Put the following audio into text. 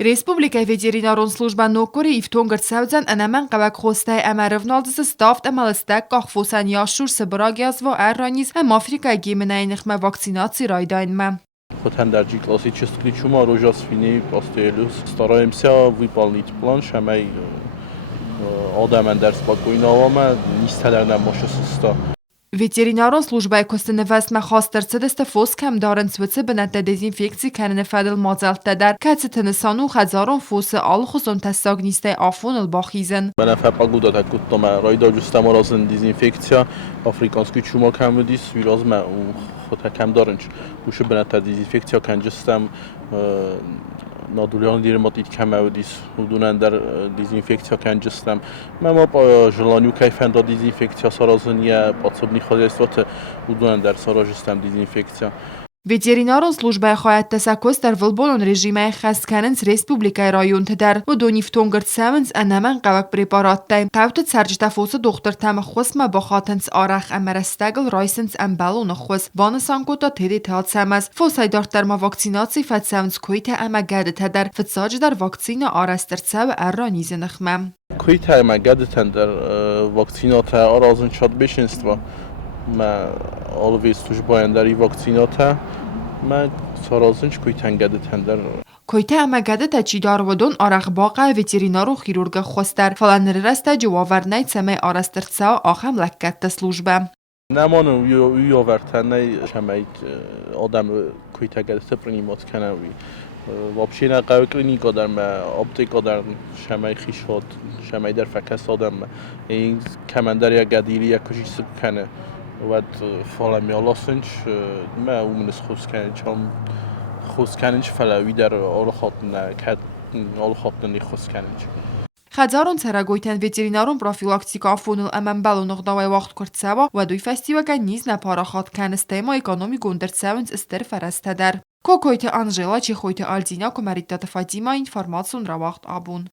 Республика ветеринарон служба нокури ифтонгер савзан анаман qavak хостай амаровналдысы ставт амалыстак qahfusan яшур сыбрагязво арранис ам Африка гимнайнихма вакцинации райдайнма. Хотандерджи классический чума рожасвини постелюс. Стараемся выполнить план, шамай адамен спокойного нистадерна мошесуста. Ветеринарон служба костеневестма хастарцедست фос кم دارن سوتسه به نت دزینفکسی کنن فدل مازلت در کت تنسانو خزارون فوس آل خصون تستاگ نیسته آفون الباخیزن. من فپاگودا تکوتم رایدا جستم رازن دزینفکسیا آفریکانسکی چوما کم دیس ویراز ما خود کم دارنش. بوشه به نت دزینفکسیا کنجستم نادولیان دیرماتیت کم اودیس ودونن در دزینفکسیا کنجستم. ما با جلانیو کیفند دزینفکسیا سرازنیه پاتسبنی خواهد است ودونن در سراجستم دزینفکسیا. ветеринарон служба خواهد تسکس در ولبولون رژیم خست کننس республикай район تدر و دونیف تونگرد سمنز انمن قوک پریپارات دایم قوت سرج تفوس دختر تم خسم با خاتنس آرخ امرستگل رایسنس ام بالون خس وانسان کوتا تدی تاد سمز فوسای دارت در ما واکسیناسی فت سمنز کویت اما گد تدر فت ساج در واکسین آرستر سو ارانیز نخمم کویت اما گد تندر واکسینات آرازن شاد بشنستوا ما always توش باینداری واکسینات ما سرازنش کویتن گده تندر کویته اما گده تا چی دار و دون آرخ باقه ویترینارو خیرورگ خواستر فلان رست جواور نیت سمه آرستر تسا آخم لکت سلوجبه نمانو یو ورتنه شمایت آدم کویته گده تپرنیمات کنه وی вообще نه قوی کلینیکا در ما آپتیکا در شمای خیشات شمای در فکست آدم این کمندر یا گدیری یا کشی سب کنه و فعلا میالاسنج ما اومنس خوش کننج فلاوی در آل خاطن کد آل خاطن خوش کننج. خزارون سرگویتن ویترینارون پروفیلاکتیکا فونل امن بالون نقطه وقت کرد سوا و دوی فستیو که نیز نپاراخات کنستیما اکونومی گندرد سوینز استر فرست در. کوکویت آنژلا چی خویت آلزینا کمریت فاطیما اینفورماسیون را وقت آبون.